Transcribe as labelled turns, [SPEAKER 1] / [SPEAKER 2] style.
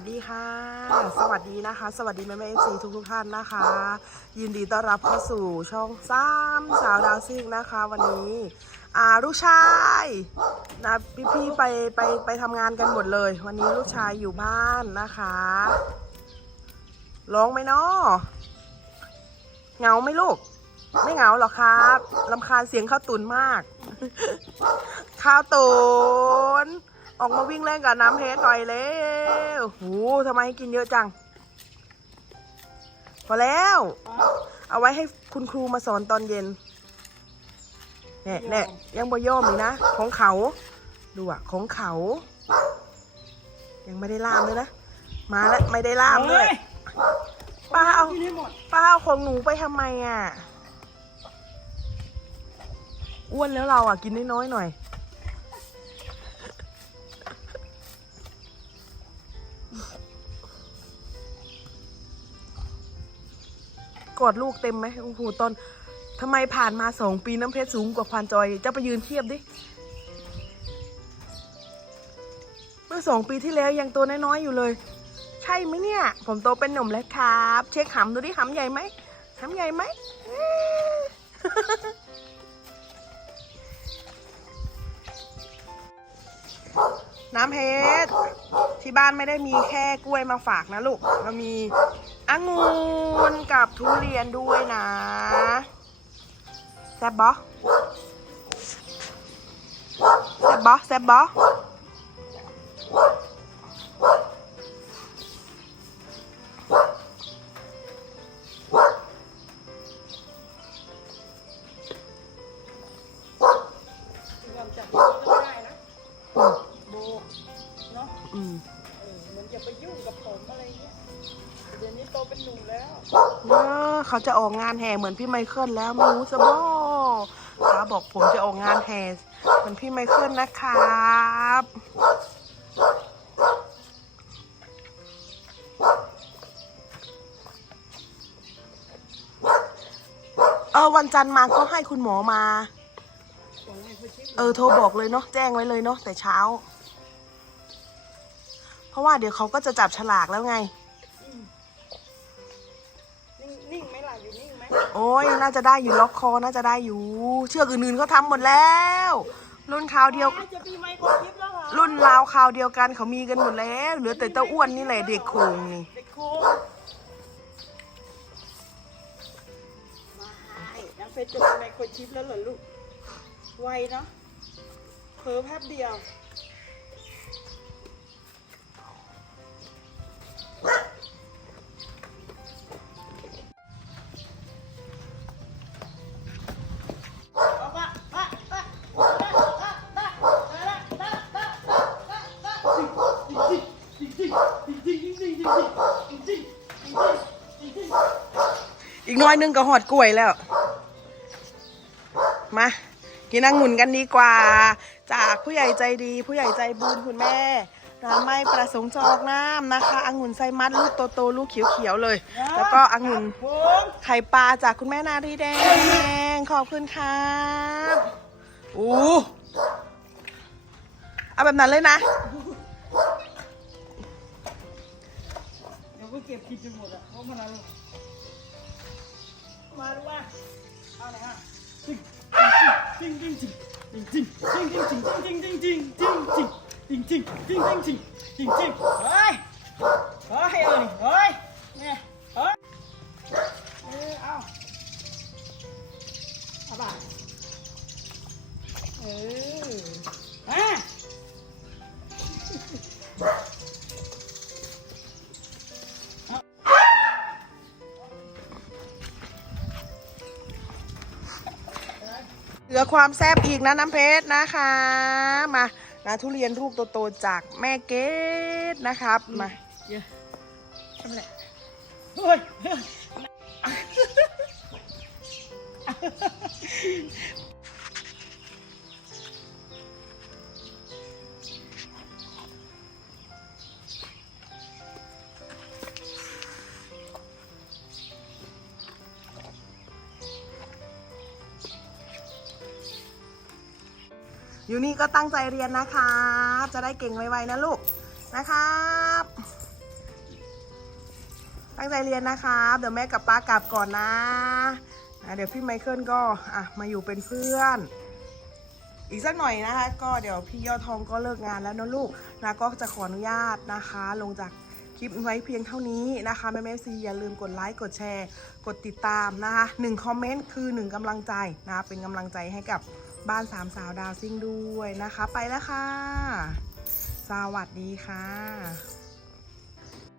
[SPEAKER 1] สดีค่ะ สวัสดีนะคะ สวัสดีแม่แม่เอซีทุกทุกท่านนะคะ ยินดีต้อนรับเข้าสู่ช่องสามสาวดาวซิ่งนะคะ วันนี้อ่าลูกชายนะพี่พี่ไปไปไปทำงานกันหมดเลย วันนี้ลูกชายอยู่บ้านนะคะร้องไหมนาะเหงาไหมลูก ไม่เหงาหรอกครับลำคาญเสียงข้าวตุนมาก ข้าวตุน ออกมาวิ่งเล่นกับน้ำเพชรหน่อยเร็วหูทำไมให้กินเยอะจัง พอแล้ว เอาไว้ให้คุณครูมาสอนตอนเย็นเนี่ยเนี่ยยังบอย่อมอีกนะ ของเขา ดูอะของเขา ยังไม่ได้ล่ามเลยนะ มาแล้วไม่ได้ล่ามด้วยป้าเอาป้าเอาของหนูไปทำไมอะ อ้วนแล้วเราอะ กินน้อยๆหน่อย กอดลูกเต็มไหมโอ้โหตอนทำไมผ่านมาสองปีน้ำเพชรสูงกว่าพานจอยจะไปยืนเทียบดิ เมื่อสองปีที่แล้วยังตัวน้อยๆอยู่เลย ใช่ไหมเนี่ย ผมโตเป็นหนุ่มแล้วครับ เช็คหำดูดิหำใหญ่ไหมหำใหญ่ไหมน้ำเพชรที่บ้านไม่ได้มีแค่กล้วยมาฝากนะลูกเรามี องุ่นกับทุเรียนด้วยนะแซบบอแซบบอแซบบอ
[SPEAKER 2] ไปยุ่งกับผมอะไรเงี้ยเดี๋ยวนี้โตเป็นหนุ่มแล้ว
[SPEAKER 1] เออเขาจะออกงานแห่เหมือนพี่ไมเคิลแล้วไม่รู้จะบอขาบอกผมจะออกงานแห่เหมือนพี่ไมเคิลนะครับเออวันจันทร์มาก็ให้คุณหมอมา เออโทรบอกเลยเนาะแจ้งไว้เลยเนาะแต่เช้า เพราะว่าเดี๋ยวเขาก็จะจับฉลากแล้วไง
[SPEAKER 2] นิ่งนิ่งไหมล่ะอยู่นิ่งไหม
[SPEAKER 1] โอ้ยน่าจะได้อยู่ล็อกคอน่าจะได้อยู่ เชือกอื่นๆเขาทำหมดแล้ว รุ่นคราวเดียว
[SPEAKER 2] อ้จะปีใหม่กดยิบแล้วเหรอ
[SPEAKER 1] รุ่นราวคราวเดียวกันเขามีกันหมดแล้วเหลือแต่เต้าอ้วนนี่แหละเด็กโคงนี่
[SPEAKER 2] เด็กโค้งไม่น้ำเพชรจะเป็นไมโครชิปแล้วเหรอลูก ไวเนาะเผลอแป๊บเดียว
[SPEAKER 1] อีกน้อยนึงก็หอดกล้วยแล้ว มากินองุ่นกันดีกว่า จากผู้ใหญ่ใจดี ผู้ใหญ่ใจบุญคุณแม่ร้านไม่ประสงค์จอกน้ำนะคะองุ่นไซมัดลูกโตๆลูกเขียวๆเลย แล้วก็องุ่นไข่ปลาจากคุณแม่นารีแดง ขอบคุณครับอู้เอาแบบนั้นเลยนะ
[SPEAKER 2] เก็เก็บกินจนหมดอะเพราะมันอร่อยมาดูว่าเอาไหนอะจริงจริงจริงจริงจริงจริงจริงจริงจริงจริงจริงจริงจริงจริงจริงจริงจริงจริงเฮ้ยเฮ้ยเอ้ยเฮ้ยเนี่ยเฮ้ยเออเอาเอาไปเออ
[SPEAKER 1] เหลือความแซ่บอีกนะน้ำเพชรนะคะ มานะทุเรียนลูกโตๆจากแม่เกดนะครับ มา
[SPEAKER 2] เยอะทำไรเฮ้ย
[SPEAKER 1] อยู่นี่ก็ตั้งใจเรียนนะครับ จะได้เก่งไวๆนะลูกนะครับ ตั้งใจเรียนนะคะเดี๋ยวแม่กับป้ากลับก่อนนะนะเดี๋ยวพี่ไมเคิลก็อะมาอยู่เป็นเพื่อน อีกสักหน่อยนะคะ ก็เดี๋ยวพี่ยอดทองก็เลิกงานแล้วนะลูกนะก็จะขออนุญาตนะคะ ลงจากคลิปไว้เพียงเท่านี้นะคะแม่แม่ซีอย่าลืมกดไลค์กดแชร์ กดติดตามนะคะหนึ่งคอมเมนต์คือหนึ่งกำลังใจนะคะเป็นกำลังใจให้กับ บ้านสามสาวดาวซิ่งด้วยนะคะ ไปแล้วค่ะ สวัสดีค่ะ